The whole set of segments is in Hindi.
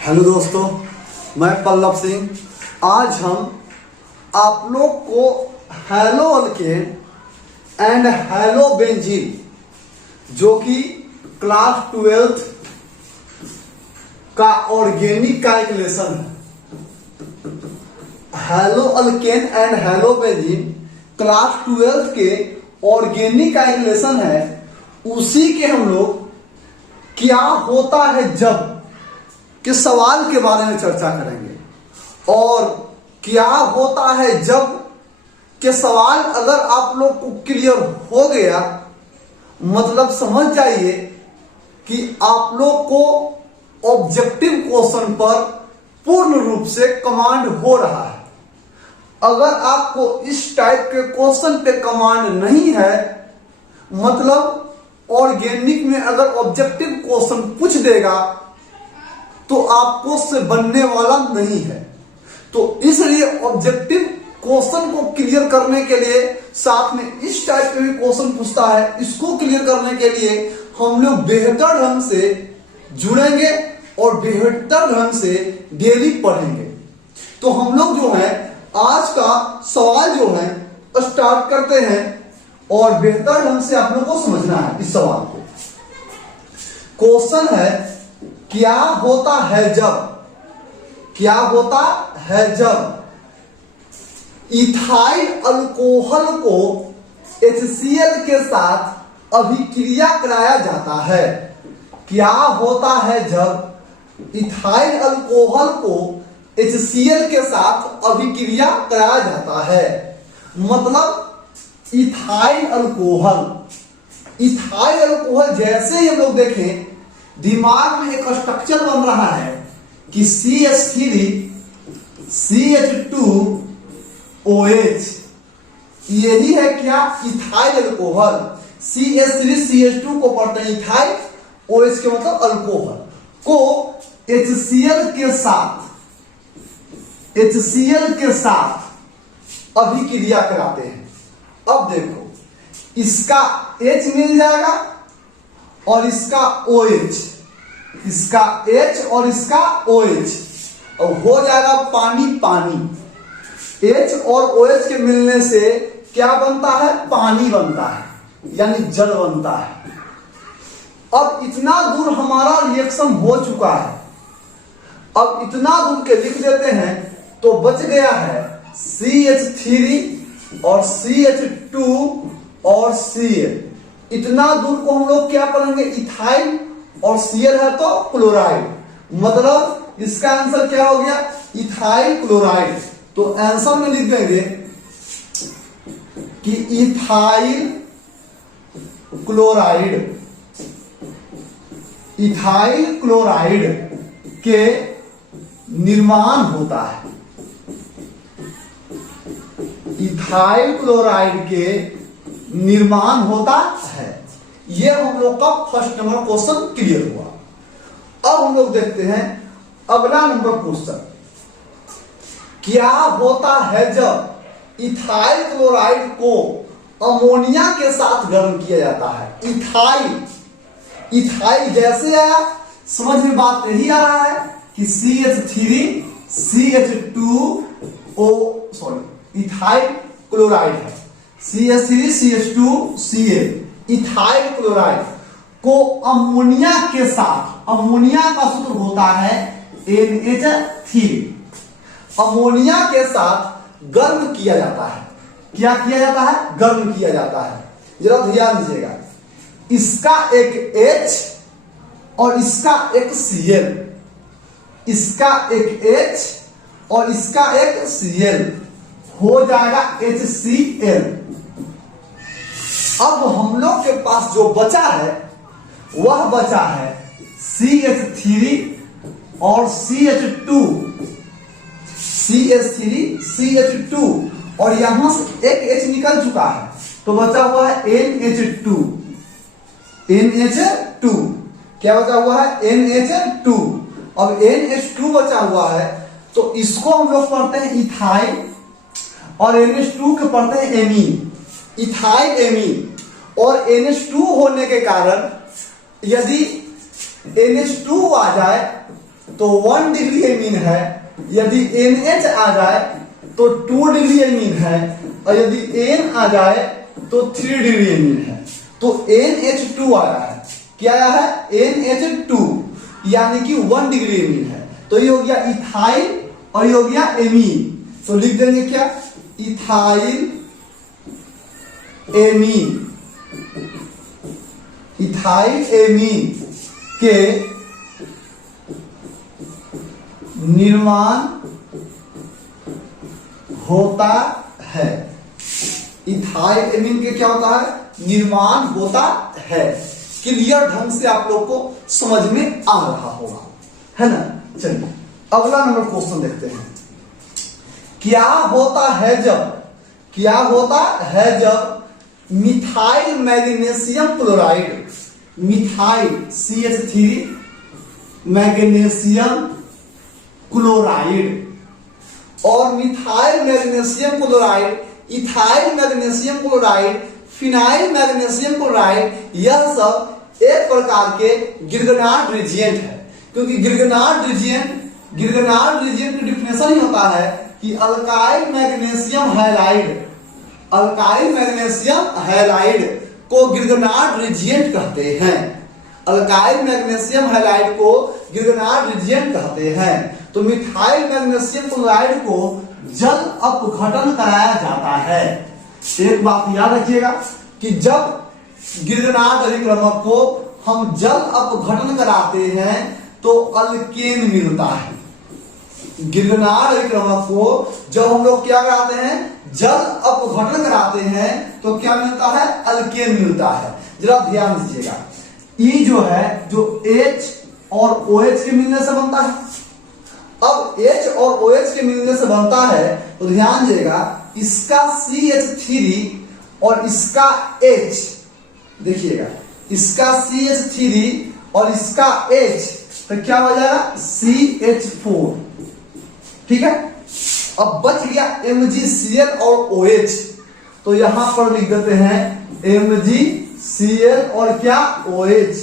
हेलो दोस्तों, मैं पल्लव सिंह। आज हम आप लोग को hello alkane and hello benzene जो कि क्लास 12th का ऑर्गेनिक कैलकुलेशन है। Hello alkane and hello benzene class 12th के ऑर्गेनिक कैलकुलेशन है। उसी के हम लोग क्या होता है जब के सवाल के बारे में चर्चा करेंगे। और क्या होता है जब के सवाल अगर आप लोग को क्लियर हो गया, मतलब समझ जाइए कि आप लोग को ऑब्जेक्टिव क्वेश्चन पर पूर्ण रूप से कमांड हो रहा है। अगर आपको इस टाइप के क्वेश्चन पे कमांड नहीं है, मतलब ऑर्गेनिक में अगर ऑब्जेक्टिव क्वेश्चन पूछ देगा तो आपको से बनने वाला नहीं है। तो इसलिए ऑब्जेक्टिव क्वेश्चन को क्लियर करने के लिए, साथ में इस टाइप के भी क्वेश्चन पूछता है, इसको क्लियर करने के लिए हम लोग बेहतर ढंग से जुड़ेंगे और बेहतर ढंग से डेली पढ़ेंगे। तो हम लोग जो है आज का सवाल जो है स्टार्ट करते हैं और बेहतर ढंग से आप लोग को समझना है इस सवाल को। क्वेश्चन है, क्या होता है जब इथाइल अल्कोहल को HCl के साथ अभिक्रिया कराया जाता है। क्या होता है जब इथाइल अल्कोहल को HCl के साथ अभिक्रिया कराया जाता है। मतलब इथाइल अल्कोहल जैसे ही हम लोग देखें, दिमाग में एक स्ट्रक्चर बन रहा है कि CH3 CH2OH, यही है क्या, इथाइल अल्कोहल। CH3 CH2 को पढ़ते हैं इथाइल, OH के मतलब अल्कोहल को HCl के साथ अभिक्रिया कराते हैं। अब देखो, इसका H मिल जाएगा और इसका OH, इसका H और इसका OH, और हो जाएगा पानी। H और OH के मिलने से क्या बनता है, पानी बनता है, यानी जल बनता है। अब इतना दूर हमारा रिएक्शन हो चुका है। अब इतना दूर के लिख देते हैं तो बच गया है CH3 और CH2 और Cl। इतना दूर को हम लोग क्या पढ़ेंगे, इथाइल और Cl है तो क्लोराइड। मतलब इसका आंसर क्या हो गया, इथाइल क्लोराइड। तो आंसर में लिख देंगे कि इथाइल क्लोराइड के निर्माण होता है। इथाइल क्लोराइड के निर्माण होता है। यह हम लोग का फर्स्ट नंबर क्वेश्चन क्लियर हुआ। अब हम लोग देखते हैं अगला नंबर क्वेश्चन। क्या होता है जब इथाइल क्लोराइड को अमोनिया के साथ गर्म किया जाता है। इथाइल जैसे आया, समझ में बात नहीं आ रहा है कि CH3 CH2O इथाइल क्लोराइड है, CH3 CH2 Cl, ethyl chloride को अमोनिया के साथ, अमोनिया का सूत्र होता है NH3, अमोनिया के साथ गर्म किया जाता है। क्या किया जाता है, गर्म किया जाता है। जरा ध्यान दीजिएगा, इसका एक H और इसका एक Cl, इसका एक H और इसका एक Cl, हो जाएगा HCl। अब हम लोग के पास जो बचा है वह बचा है CH3 और CH2, CH2 और यहां से एक H निकल चुका है तो बचा हुआ है NH2। क्या बचा हुआ है, NH2। अब NH2 बचा हुआ है तो इसको हम लोग पढ़ते हैं इथाइल और NH2 के पढ़ते हैं एमीन, इथाइल एमीन। और NH2 होने के कारण यदि NH2 आ जाए तो 1 डिग्री एमीन है। यदि NH आ जाए तो 2 डिग्री एमीन है, और यदि N आ जाए तो 3 डिग्री एमीन है। तो NH2 आया है। क्या आया है? NH2, यानी कि 1 डिग्री एमीन है। तो ये हो गया इथाइल और ये हो गया एमीन। तो लिख देंगे क्या? Ethyl amine. इथाइल एमीन के निर्माण होता है। इथाइल एमीन के क्या होता है? निर्माण होता है। क्लियर ढंग से आप लोग को समझ में आ रहा होगा, है ना? चलिए अगला नंबर क्वेश्चन देखते हैं। क्या होता है जब methyl magnesium chloride, methyl CH3 magnesium chloride और methyl magnesium chloride, ethyl magnesium chloride, phenyl magnesium chloride, यह सब एक प्रकार के गिरगनाट रिएजेंट है। क्योंकि गिरगनाट रिएजेंट की डिफिनेशन ही होता है कि alkyl magnesium halide, alkyl magnesium halide को गिरगनाट रिएजेंट कहते हैं। अल्काइल मैग्नीशियम हैलाइड को गिरगनाट रिएजेंट कहते हैं। तो मिथाइल मैग्नीशियम क्लोराइड को जल अपघटन कराया जाता है। एक बात याद रखिएगा कि जब गिरगनाट अभिक्रमक को हम जल अपघटन कराते हैं तो अल्केन मिलता है। गिरगनाट अभिक्रमक को जब हम लोग क्या कराते हैं? जल अपघटन कराते हैं तो क्या मिलता है? अल्केन मिलता है। जरा ध्यान दीजिएगा, ई जो है जो H और OH के मिलने से बनता है। अब H और OH के मिलने से बनता है तो ध्यान दीजिएगा, इसका CH3 और इसका H, देखिएगा इसका CH3 और इसका H, तो क्या हो जाएगा? CH4। ठीक है। अब बच गया MgCl और OH, तो यहां पर लिख देते हैं MgCl और क्या? OH।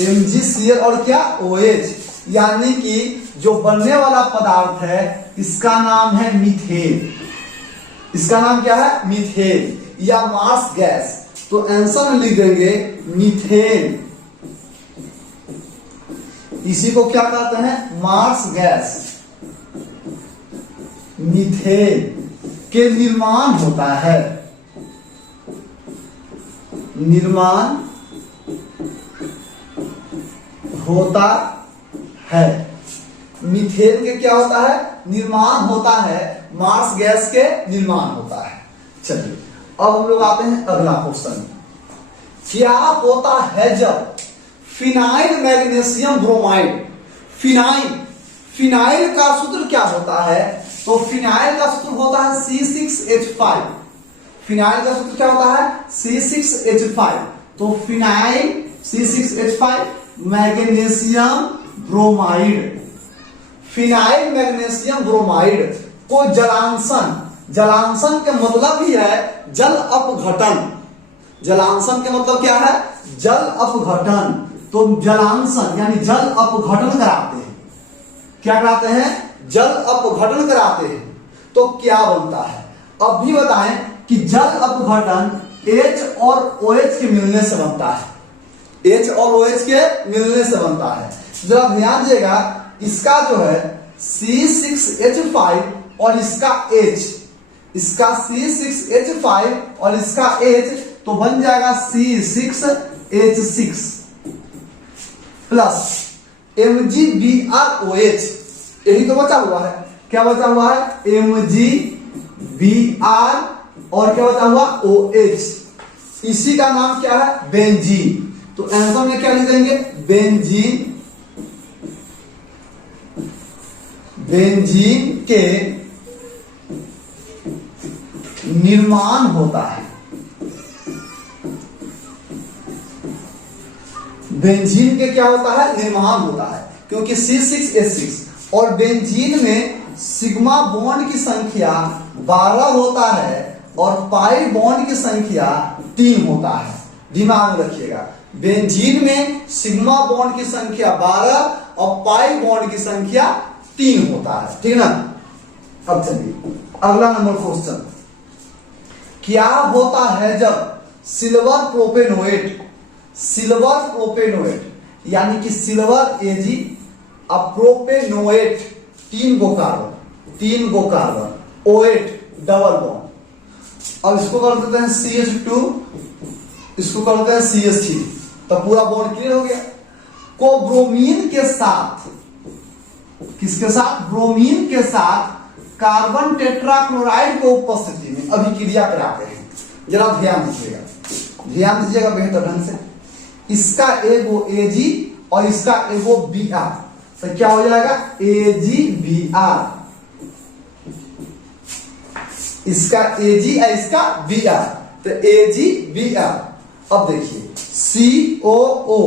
MgCl और क्या? OH, यानी कि जो बनने वाला पदार्थ है इसका नाम है मीथेन। इसका नाम क्या है? मीथेन या मार्स गैस। तो आंसर में लिख देंगे मीथेन। इसी को क्या कहते हैं? Marsh gas. मीथेन के निर्माण होता है, निर्माण होता है। मीथेन के क्या होता है? निर्माण होता है। मार्स गैस के निर्माण होता है। चलिए अब हम लोग आते हैं अगला क्वेश्चन। क्या होता है जब फिनाइल मैग्नीशियम ब्रोमाइड, फिनाइल का सूत्र क्या होता है? तो फिनाइल का सूत्र होता है C6H5। फिनाइल का सूत्र क्या होता है? C6H5। तो phenyl C6H5 magnesium bromide, phenyl magnesium bromide को जलांशन के मतलब ही है जल अपघटन। जलांशन के मतलब क्या है? जल अपघटन। तो जलांशन यानी जल अपघटन कराते हैं। क्या कराते हैं? जल अपघटन कराते हैं। तो क्या बनता है? अब भी बताएं कि जल अपघटन H और OH के मिलने से बनता है। H और OH के मिलने से बनता है। जरा ध्यान दीजिएगा, इसका जो है C6H5 और इसका H, इसका C6H5 और इसका H, तो बन जाएगा C6H6 प्लस MgBrOH। यही तो बचा हुआ है। क्या बचा हुआ है? MgBr और क्या बचा हुआ? OH। इसी का नाम क्या है? बेंजीन। तो आंसर में क्या लिख देंगे? बेंजीन। बेंजीन के निर्माण होता है। बेंजीन के क्या होता है? निर्माण होता है। क्योंकि C6H6 और बेंजीन में सिग्मा बॉन्ड की संख्या 12 होता है और पाई बॉन्ड की संख्या 3 होता है। दिमाग में रखिएगा, बेंजीन में सिग्मा बॉन्ड की संख्या 12 और पाई बॉन्ड की संख्या 3 होता है, ठीक ना। अब चलिए अगला नंबर क्वेश्चन, क्या होता है जब सिल्वर प्रोपेनोएट यानी कि सिल्वर एजी प्रोपेनोएट 3 गो कार्बन ओएट डबल बॉन्ड, अब इसको कर देते हैं CH2, इसको कर देते हैं CH3, तो पूरा बॉन्ड क्लियर हो गया। को ब्रोमीन के साथ, किसके साथ, ब्रोमीन के साथ कार्बन टेट्राक्लोराइड को उपस्थिति में अभिक्रिया कराते हैं। जरा ध्यान दीजिएगा बेहतर ढंग से। इसका एगो Ag और इसका एगो Br, तो क्या हो जाएगा AgBr, इसका Ag और इसका Br, तो AgBr। अब देखिए COO,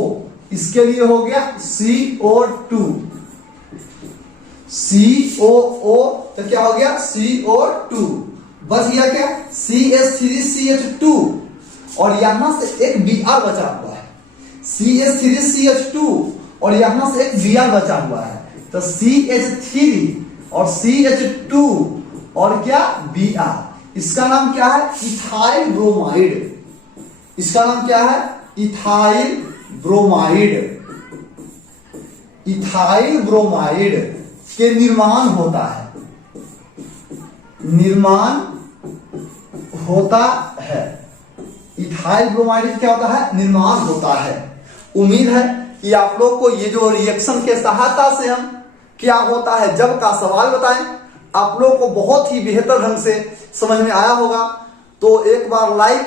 इसके लिए हो गया CO2, COO, तो क्या हो गया CO2, बच गया क्या CH3CH2, और यहां से एक Br बचा हुआ है, CH3CH2 और यहां से एक Br बचा हुआ है, तो CH3 और CH2 और क्या Br, इसका नाम क्या है इथाइल ब्रोमाइड, इसका नाम क्या है इथाइल ब्रोमाइड। इथाइल ब्रोमाइड के निर्माण होता है, इथाइल ब्रोमाइड क्या होता है, निर्माण होता है। उम्मीद है कि आप लोग को ये जो रिएक्शन के सहायता से हम क्या होता है जब का सवाल बताएं, आप लोग को बहुत ही बेहतर ढंग से समझ में आया होगा। तो एक बार लाइक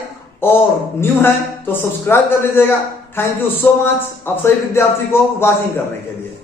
और न्यू है तो सब्सक्राइब कर लीजिएगा। थैंक यू सो मच आप सभी विद्यार्थी को वॉचिंग करने के लिए।